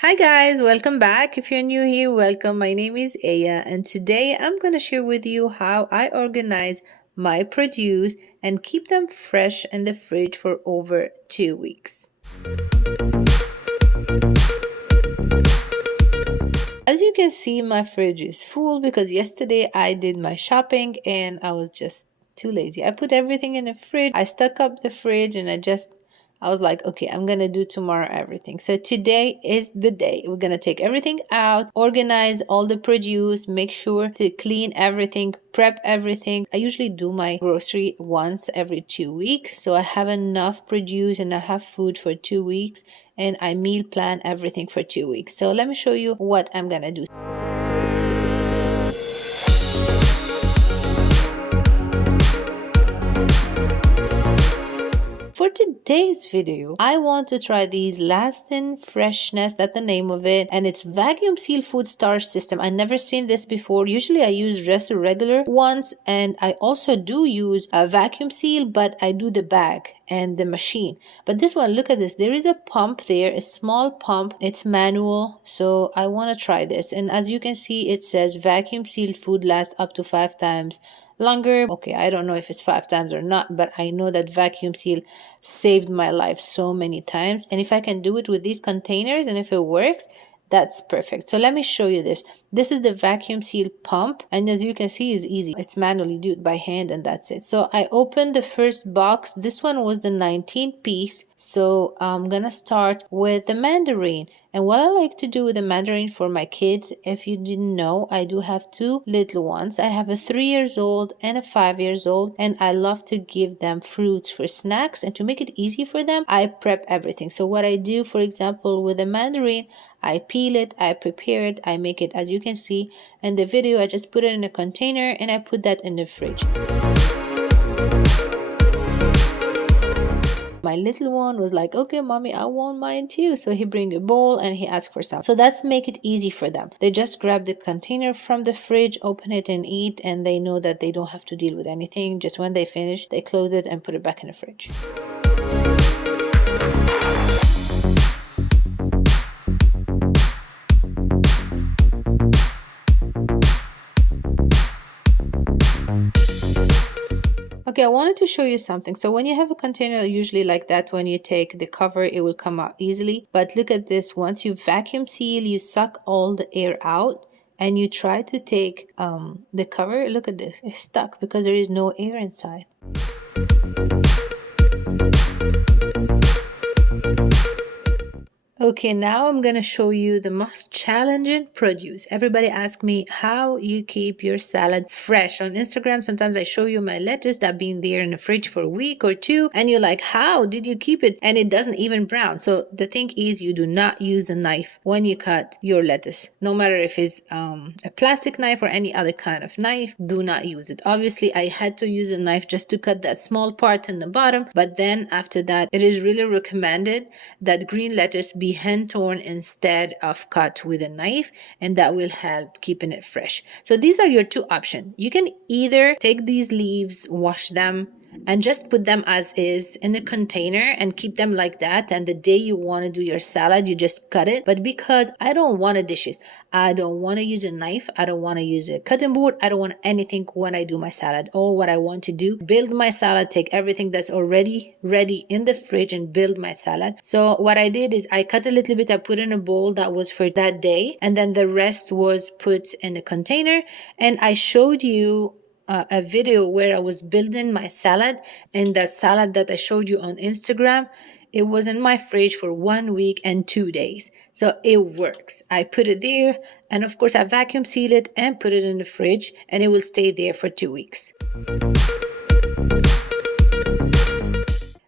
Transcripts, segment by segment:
Hi guys, welcome back. If you're new here, welcome. My name is Aya, and today I'm going to share with you how I organize my produce and keep them fresh in the fridge for over 2 weeks. As you can see, my fridge is full because yesterday I did my shopping and I was just too lazy. I put everything in the fridge. I stuck up the fridge and I was like, okay, I'm gonna do tomorrow everything. So today is the day. We're gonna take everything out, organize all the produce, make sure to clean everything, prep everything. I usually do my grocery once every 2 weeks. So I have enough produce and I have food for 2 weeks, and I meal plan everything for 2 weeks. So let me show you what I'm gonna do. For today's video, I want to try these Lastin Freshness, that's the name of it, and it's vacuum seal food storage system. I never seen this before. Usually I use just regular ones, and I also do use a vacuum seal, but I do the bag and the machine. But this one, look at this. There is a pump there, a small pump. It's manual, so I want to try this. And as you can see, it says vacuum sealed food lasts up to 5 times longer. Okay, I don't know if it's 5 times or not, but I know that vacuum seal saved my life so many times. And if I can do it with these containers and if it works, that's perfect. So let me show you this. This is the vacuum seal pump, and as you can see, it's easy. It's manually do it by hand, and that's it. So I opened the first box. This one was the 19 piece. So I'm gonna start with the mandarin. And what I like to do with the mandarin for my kids, if you didn't know, I do have 2 little ones. I have a 3 years old and a 5 years old, and I love to give them fruits for snacks. And to make it easy for them, I prep everything. So what I do, for example, with the mandarin, I peel it, I prepare it, I make it, as you can see in the video. I just put it in a container and I put that in the fridge. My little one was like, okay, mommy, I want mine too. So he bring a bowl and he asked for some. So that's make it easy for them. They just grab the container from the fridge, open it and eat, and they know that they don't have to deal with anything. Just when they finish, they close it and put it back in the fridge. Okay, I wanted to show you something. So when you have a container usually like that, when you take the cover, it will come out easily. But look at this. Once you vacuum seal, you suck all the air out and you try to take the cover. Look at this. It's stuck because there is no air inside. Okay, now I'm gonna show you the most challenging produce. Everybody asks me how you keep your salad fresh. On Instagram, sometimes I show you my lettuce that been there in the fridge for a week or two, and you're like, how did you keep it? And it doesn't even brown. So the thing is, you do not use a knife when you cut your lettuce. No matter if it's a plastic knife or any other kind of knife, do not use it. Obviously, I had to use a knife just to cut that small part in the bottom, but then after that, it is really recommended that green lettuce be hand torn instead of cut with a knife, and that will help keeping it fresh. So these are your 2 options. You can either take these leaves, wash them, and just put them as is in a container and keep them like that, and the day you want to do your salad, you just cut it. But because I don't want the dishes, I don't want to use a knife, I don't want to use a cutting board, I don't want anything when I do my salad. All what I want to do, build my salad, take everything that's already ready in the fridge and build my salad. So what I did is I cut a little bit, I put in a bowl that was for that day, and then the rest was put in a container. And I showed you a video where I was building my salad, and the salad that I showed you on Instagram, it was in my fridge for 1 week and 2 days. So it works. I put it there, and of course I vacuum seal it and put it in the fridge, and it will stay there for 2 weeks.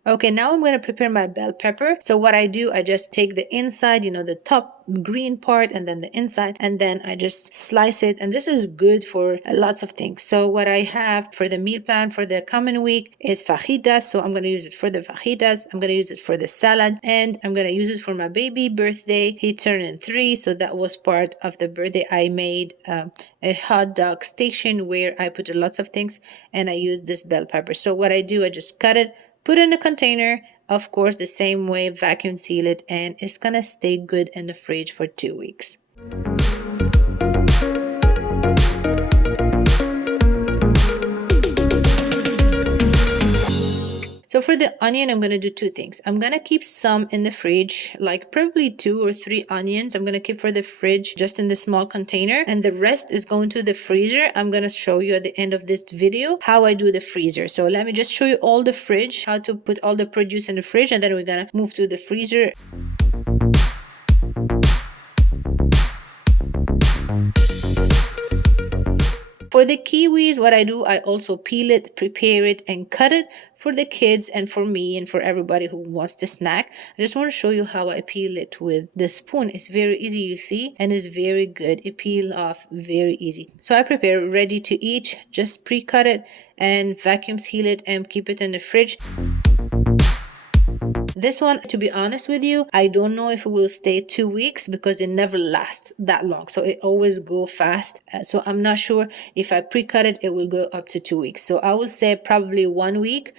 Okay, now I'm going to prepare my bell pepper. So what I do, I just take the inside, the top green part, and then the inside, and then I just slice it. And this is good for lots of things. So what I have for the meal plan for the coming week is fajitas. So I'm going to use it for the fajitas. I'm going to use it for the salad, and I'm going to use it for my baby birthday. He turned 3, so that was part of the birthday. I made a hot dog station where I put lots of things, and I used this bell pepper. So what I do, I just cut it, put it in a container, Of course, the same way, vacuum seal it, and it's gonna stay good in the fridge for 2 weeks. So for the onion, I'm going to do two things. I'm going to keep some in the fridge, like probably 2 or 3 onions. I'm going to keep for the fridge just in the small container, and the rest is going to the freezer. I'm going to show you at the end of this video how I do the freezer. So let me just show you all the fridge, how to put all the produce in the fridge, and then we're going to move to the freezer. For the kiwis, what I do, I also peel it, prepare it, and cut it for the kids and for me and for everybody who wants to snack. I just want to show you how I peel it with the spoon. It's very easy, you see, and it's very good. It peel off very easy. So I prepare ready to eat, just pre-cut it and vacuum seal it and keep it in the fridge. This one, to be honest with you, I don't know if it will stay 2 weeks because it never lasts that long. So it always go fast. So I'm not sure if I pre-cut it, it will go up to 2 weeks. So I will say probably 1 week.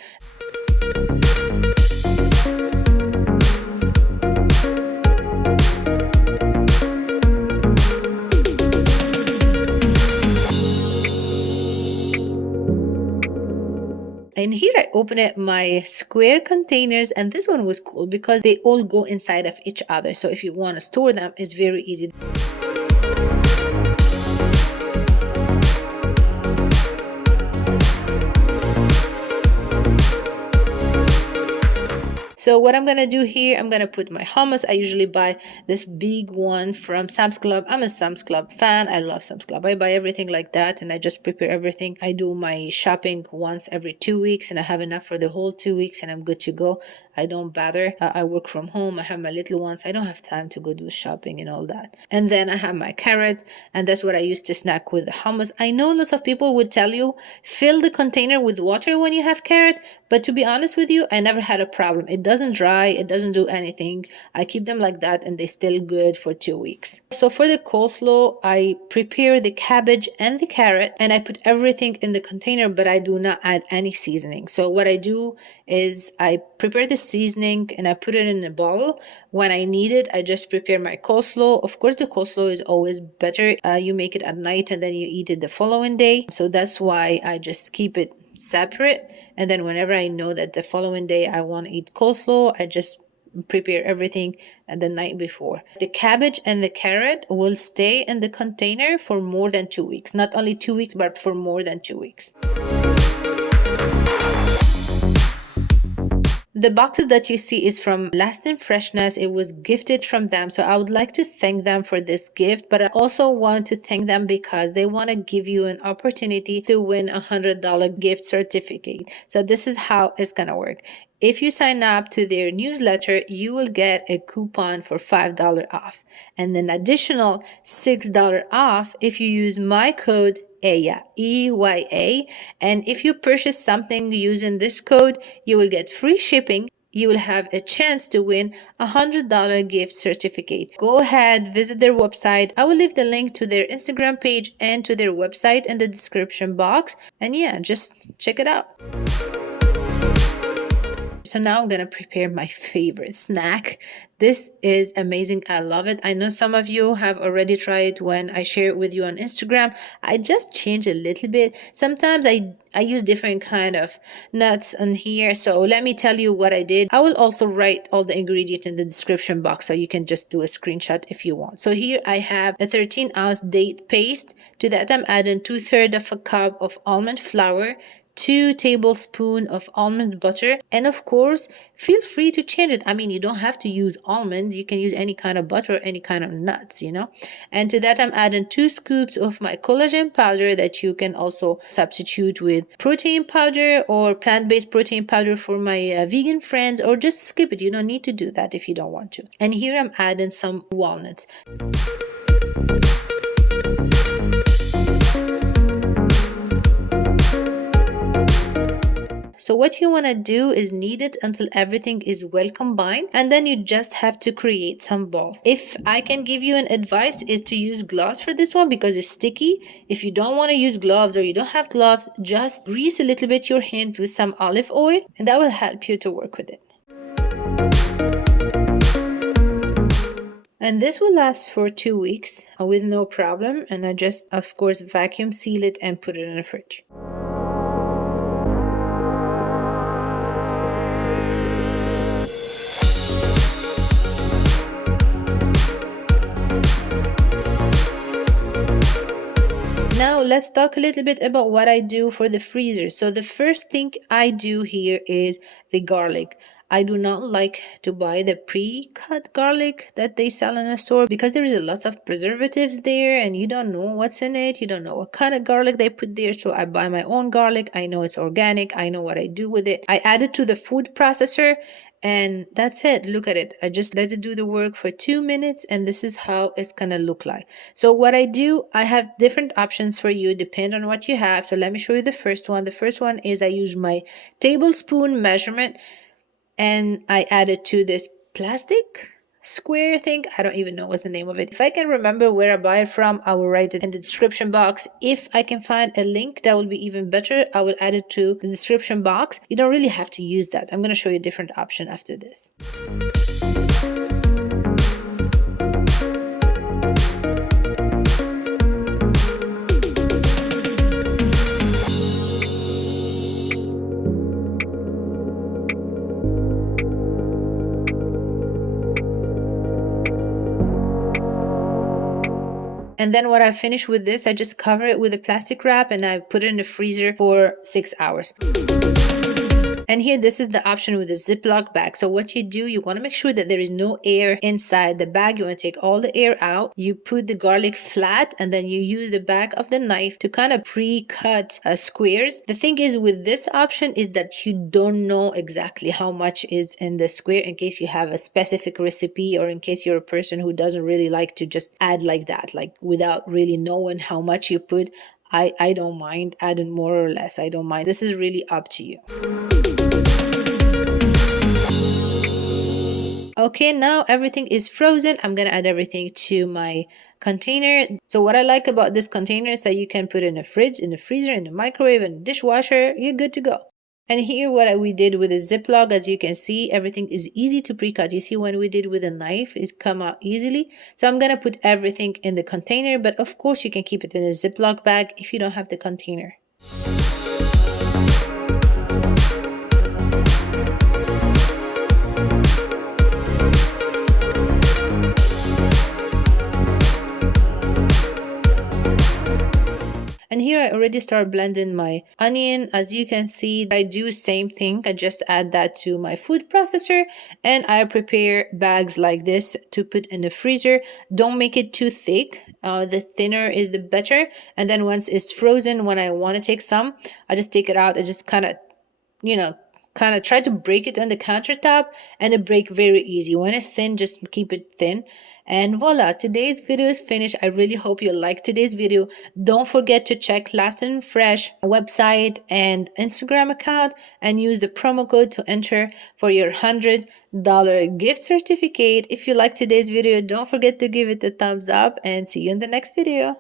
And here I opened my square containers, and this one was cool because they all go inside of each other. So if you want to store them, it's very easy. So what I'm going to do here, I'm going to put my hummus. I usually buy this big one from Sam's Club. I'm a Sam's Club fan. I love Sam's Club. I buy everything like that and I just prepare everything. I do my shopping once every 2 weeks and I have enough for the whole 2 weeks and I'm good to go. I don't bother. I work from home. I have my little ones. I don't have time to go do shopping and all that. And then I have my carrots, and that's what I used to snack with the hummus. I know lots of people would tell you, fill the container with water when you have carrot, but to be honest with you, I never had a problem. It doesn't dry. It doesn't do anything. I keep them like that and they still good for 2 weeks. So for the coleslaw, I prepare the cabbage and the carrot and I put everything in the container, but I do not add any seasoning. So what I do is I prepare the seasoning and I put it in a bowl. When I need it, I just prepare my coleslaw. Of course, the coleslaw is always better. You make it at night and then you eat it the following day. So that's why I just keep it separate. And then whenever I know that the following day I want to eat coleslaw, I just prepare everything the night before. The cabbage and the carrot will stay in the container for more than 2 weeks. Not only 2 weeks, but for more than 2 weeks. The boxes that you see is from Lasting Freshness. It was gifted from them. So I would like to thank them for this gift, but I also want to thank them because they want to give you an opportunity to win a $100 gift certificate. So this is how it's going to work. If you sign up to their newsletter, you will get a coupon for $5 off and an additional $6 off if you use my code EYA, EYA. And if you purchase something using this code, you will get free shipping. You will have a chance to win a $100 gift certificate. Go ahead, visit their website. I will leave the link to their Instagram page and to their website in the description box. And yeah, just check it out. So now I'm going to prepare my favorite snack. This is amazing. I love it. I know some of you have already tried it when I share it with you on Instagram. I just change a little bit. Sometimes I use different kind of nuts on here. So let me tell you what I did. I will also write all the ingredients in the description box so you can just do a screenshot if you want. So here I have a 13-ounce date paste. To that I'm adding 2/3 of a cup of almond flour, 2 tablespoons of almond butter, and of course feel free to change it. I mean, you don't have to use almonds, you can use any kind of butter, any kind of nuts, you know. And to that I'm adding 2 scoops of my collagen powder that you can also substitute with protein powder or plant-based protein powder for my vegan friends, or just skip it. You don't need to do that if you don't want to. And here I'm adding some walnuts. So what you want to do is knead it until everything is well combined, and then you just have to create some balls. If I can give you an advice is to use gloves for this one because it's sticky. If you don't want to use gloves or you don't have gloves, just grease a little bit your hands with some olive oil and that will help you to work with it. And this will last for 2 weeks with no problem. And I just, of course, vacuum seal it and put it in the fridge. Now let's talk a little bit about what I do for the freezer. So the first thing I do here is the garlic. I do not like to buy the pre-cut garlic that they sell in a store because there is a lot of preservatives there and you don't know what's in it. You don't know what kind of garlic they put there. So I buy my own garlic. I know it's organic. I know what I do with it. I add it to the food processor and that's it. Look at it. I just let it do the work for 2 minutes and this is how it's gonna look like. So what I do, I have different options for you, depend on what you have. So let me show you the first one. The first one is I use my tablespoon measurement and I add it to this plastic square thing. I don't even know what's the name of it. If I can remember where I buy it from, I will write it in the description box. If I can find a link, that would be even better. I will add it to the description box. You don't really have to use that. I'm going to show you a different option after this. And then what I finish with this, I just cover it with a plastic wrap and I put it in the freezer for 6 hours. And here, this is the option with the Ziploc bag. So what you do, you want to make sure that there is no air inside the bag. You want to take all the air out. You put the garlic flat and then you use the back of the knife to kind of pre-cut squares. The thing is with this option is that you don't know exactly how much is in the square in case you have a specific recipe or in case you're a person who doesn't really like to just add like that, like without really knowing how much you put. I don't mind adding more or less. I don't mind. This is really up to you. Okay, now everything is frozen. I'm gonna add everything to my container. So what I like about this container is that you can put it in the fridge, in the freezer, in the microwave, in the dishwasher. You're good to go. And here what we did with a Ziploc, as you can see, everything is easy to pre-cut. You see when we did with a knife, it come out easily. So I'm going to put everything in the container, but of course you can keep it in a Ziploc bag if you don't have the container. And here I already start blending my onion. As you can see, I do same thing. I just add that to my food processor and I prepare bags like this to put in the freezer. Don't make it too thick. The thinner is the better. And then once it's frozen, when I want to take some, I just take it out. I just kind of, try to break it on the countertop and it break very easy. When it's thin, just keep it thin. And voila, today's video is finished. I really hope you liked today's video. Don't forget to check Lasting Fresh website and Instagram account and use the promo code to enter for your $100 gift certificate. If you liked today's video, don't forget to give it a thumbs up and see you in the next video.